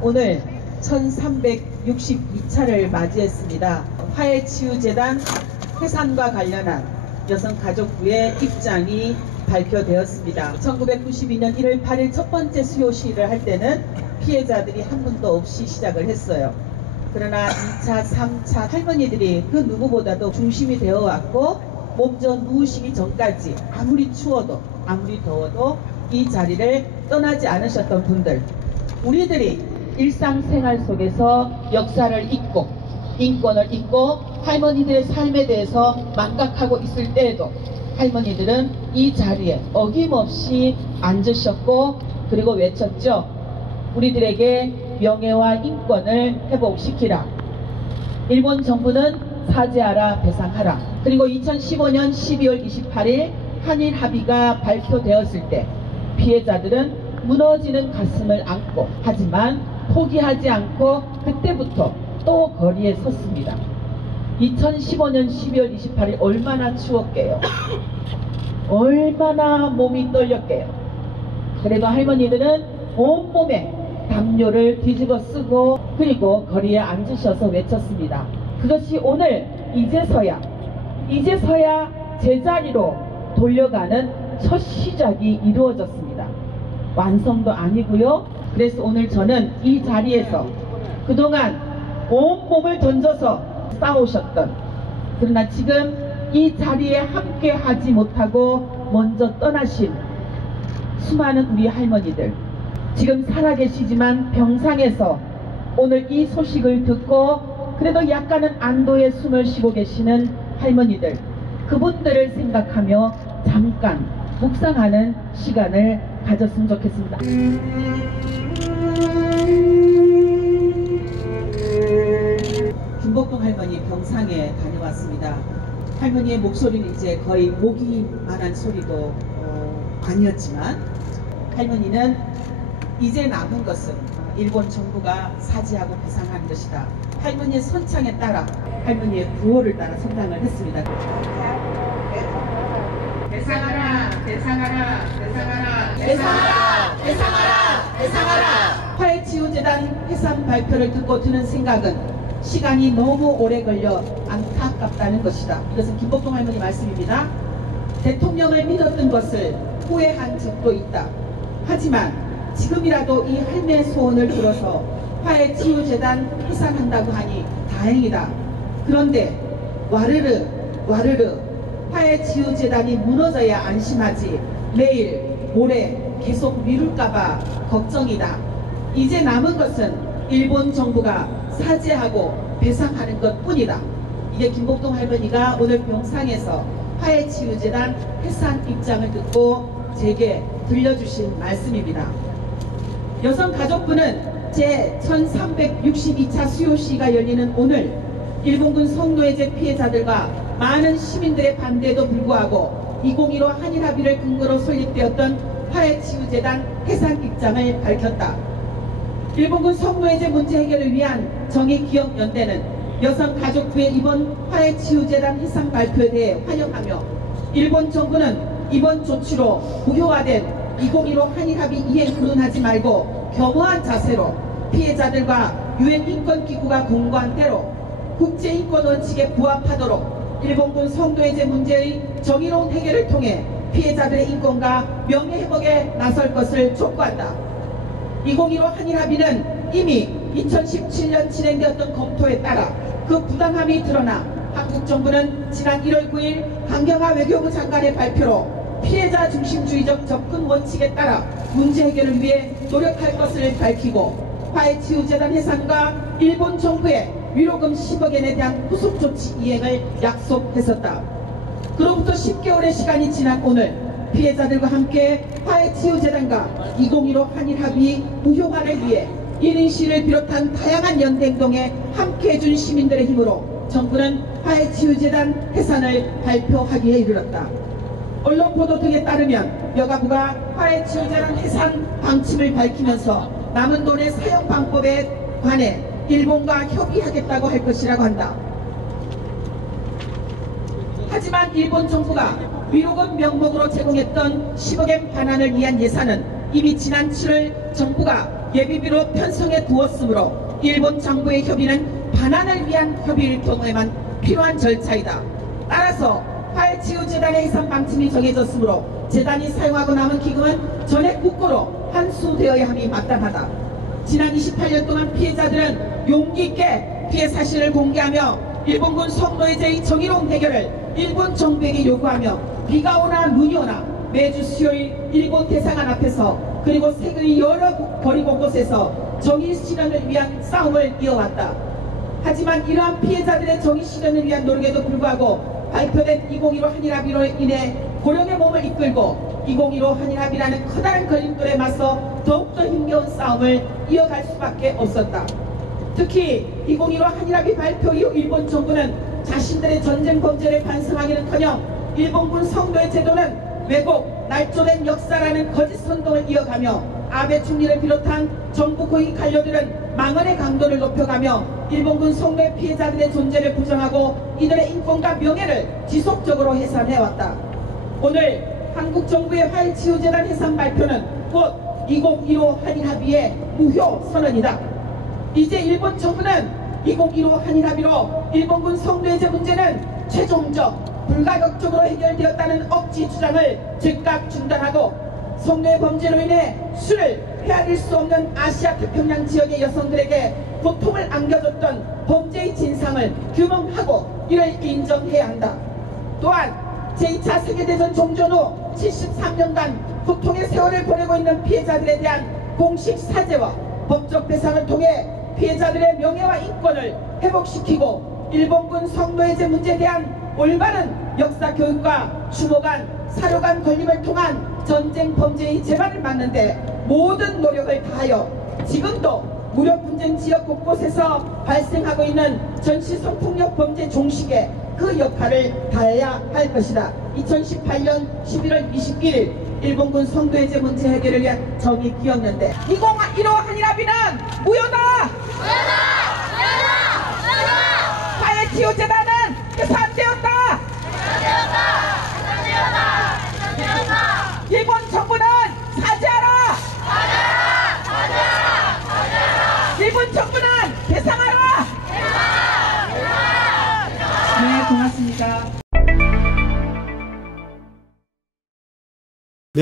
오늘 1362차를 맞이했습니다. 화해치유재단 해산과 관련한 여성가족부의 입장이 발표되었습니다. 1992년 1월 8일 첫 번째 수요 시위를 할 때는 피해자들이 한 분도 없이 시작을 했어요. 그러나 2차, 3차 할머니들이 그 누구보다도 중심이 되어 왔고 몸져 누우시기 전까지 아무리 추워도 아무리 더워도 이 자리를 떠나지 않으셨던 분들, 우리들이 일상생활 속에서 역사를 잊고 인권을 잊고 할머니들의 삶에 대해서 망각하고 있을 때에도 할머니들은 이 자리에 어김없이 앉으셨고 그리고 외쳤죠. 우리들에게 명예와 인권을 회복시키라. 일본 정부는 사죄하라, 배상하라. 그리고 2015년 12월 28일 한일 합의가 발표되었을 때 피해자들은 무너지는 가슴을 안고 하지만 포기하지 않고 그때부터 또 거리에 섰습니다. 2015년 12월 28일 얼마나 추웠게요. 얼마나 몸이 떨렸게요. 그래도 할머니들은 온몸에 담요를 뒤집어 쓰고 그리고 거리에 앉으셔서 외쳤습니다. 그것이 오늘 이제서야 제자리로 돌려가는 첫 시작이 이루어졌습니다. 완성도 아니고요. 그래서 오늘 저는 이 자리에서 그동안 온몸을 던져서 싸우셨던, 그러나 지금 이 자리에 함께 하지 못하고 먼저 떠나신 수많은 우리 할머니들, 지금 살아계시지만 병상에서 오늘 이 소식을 듣고 그래도 약간은 안도의 숨을 쉬고 계시는 할머니들, 그분들을 생각하며 잠깐 묵상하는 시간을 가졌으면 좋겠습니다. 김복동 할머니 병상에 다녀왔습니다. 할머니의 목소리는 이제 거의 모기만한 소리도 아니었지만 할머니는 이제 남은 것은 일본 정부가 사죄하고 배상하는 것이다. 할머니의 선창에 따라 할머니의 구호를 따라 선당을 했습니다. 배상하라, 배상하라, 배상하라, 배상하라, 배상하라, 배상하라. 화해치유재단 해산 발표를 듣고 드는 생각은 시간이 너무 오래 걸려 안타깝다는 것이다. 이것은 김복동 할머니 말씀입니다. 대통령을 믿었던 것을 후회한 적도 있다. 하지만 지금이라도 이 할매의 소원을 들어서 화해치유재단 해산한다고 하니 다행이다. 그런데 와르르 화해치유재단이 무너져야 안심하지 내일 모레 계속 미룰까봐 걱정이다. 이제 남은 것은 일본 정부가 사죄하고 배상하는 것 뿐이다. 이게 김복동 할머니가 오늘 병상에서 화해치유재단 해산 입장을 듣고 제게 들려주신 말씀입니다. 여성가족부는 제1362차 수요시가 열리는 오늘 일본군 성노예제 피해자들과 많은 시민들의 반대에도 불구하고 2015 한일합의를 근거로 설립되었던 화해치유재단 해산 입장을 밝혔다. 일본군 성노예제 문제 해결을 위한 정의기억연대는 여성가족부의 이번 화해치유재단 해산 발표에 대해 환영하며 일본 정부는 이번 조치로 무효화된 2015 한일합의 이행 불응하지 말고 겸허한 자세로 피해자들과 유엔인권기구가 공고한 대로 국제인권 원칙에 부합하도록 일본군 성노예제 문제의 정의로운 해결을 통해 피해자들의 인권과 명예회복에 나설 것을 촉구한다. 2015 한일합의는 이미 2017년 진행되었던 검토에 따라 그 부당함이 드러나 한국 정부는 지난 1월 9일 강경화 외교부 장관의 발표로 피해자 중심주의적 접근 원칙에 따라 문제 해결을 위해 노력할 것을 밝히고 화해치유재단 해산과 일본 정부의 위로금 10억엔에 대한 후속 조치 이행을 약속했었다. 그로부터 10개월의 시간이 지난 오늘 피해자들과 함께 화해치유재단과 2015 한일합의 무효화를 위해 1인 시위를 비롯한 다양한 연대행동에 함께해준 시민들의 힘으로 정부는 화해치유재단 해산을 발표하기에 이르렀다. 언론 보도 등에 따르면 여가부가 화해치유재단 해산 방침을 밝히면서 남은 돈의 사용 방법에 관해 일본과 협의하겠다고 할 것이라고 한다. 하지만 일본 정부가 위로금 명목으로 제공했던 10억엔 반환을 위한 예산은 이미 지난 7월 정부가 예비비로 편성해 두었으므로 일본 정부의 협의는 반환을 위한 협의일 경우에만 필요한 절차이다. 따라서 화해치유재단의 해산 방침이 정해졌으므로 재단이 사용하고 남은 기금은 전액 국고로 환수되어야 함이 마땅하다. 지난 28년 동안 피해자들은 용기 있게 피해 사실을 공개하며 일본군 성노예제의 정의로운 해결을 일본 정부에게 요구하며 비가 오나 눈이 오나 매주 수요일 일본 대사관 앞에서 그리고 세계의 여러 거리 곳곳에서 정의 실현을 위한 싸움을 이어왔다. 하지만 이러한 피해자들의 정의 실현을 위한 노력에도 불구하고 발표된 2015 한일합의로 인해 고령의 몸을 이끌고 2015 한일합의라는 커다란 걸림돌에 맞서 더욱더 힘겨운 싸움을 이어갈 수밖에 없었다. 특히 2015 한일합의 발표 이후 일본 정부는 자신들의 전쟁 범죄를 반성하기는커녕 일본군 성노예 제도는 왜곡, 날조된 역사라는 거짓 선동을 이어가며 아베 총리를 비롯한 정부 고위 관료들은 망언의 강도를 높여가며 일본군 성노예 피해자들의 존재를 부정하고 이들의 인권과 명예를 지속적으로 해산해왔다. 오늘 한국 정부의 화해치유재단 해산 발표는 곧 2015 한일합의의 무효 선언이다. 이제 일본 정부는 2015 한일합의로 일본군 성노예제 문제는 최종적 불가역적으로 해결되었다는 억지 주장을 즉각 중단하고 성노예 범죄로 인해 수를 헤아릴 수 없는 아시아 태평양 지역의 여성들에게 고통을 안겨줬던 범죄의 진상을 규명하고 이를 인정해야 한다. 또한 제2차 세계대전 종전 후 73년간 고통의 세월을 보내고 있는 피해자들에 대한 공식 사죄와 법적 배상을 통해 피해자들의 명예와 인권을 회복시키고 일본군 성노예제 문제에 대한 올바른 역사 교육과 추모관, 사료관 건립을 통한 전쟁 범죄의 재발을 막는데 모든 노력을 다하여 지금도 무력 분쟁 지역 곳곳에서 발생하고 있는 전시성 폭력 범죄 종식에 그 역할을 다해야 할 것이다. 2018년 11월 21일 일본군 성노예제 문제 해결을 위한 정의기억연대 2015 한일합의는 무효다! 화해치유재단은 해산되었다! 일본 정부는 사죄하라! 일본 정부는 배상하라! 네, 고맙습니다.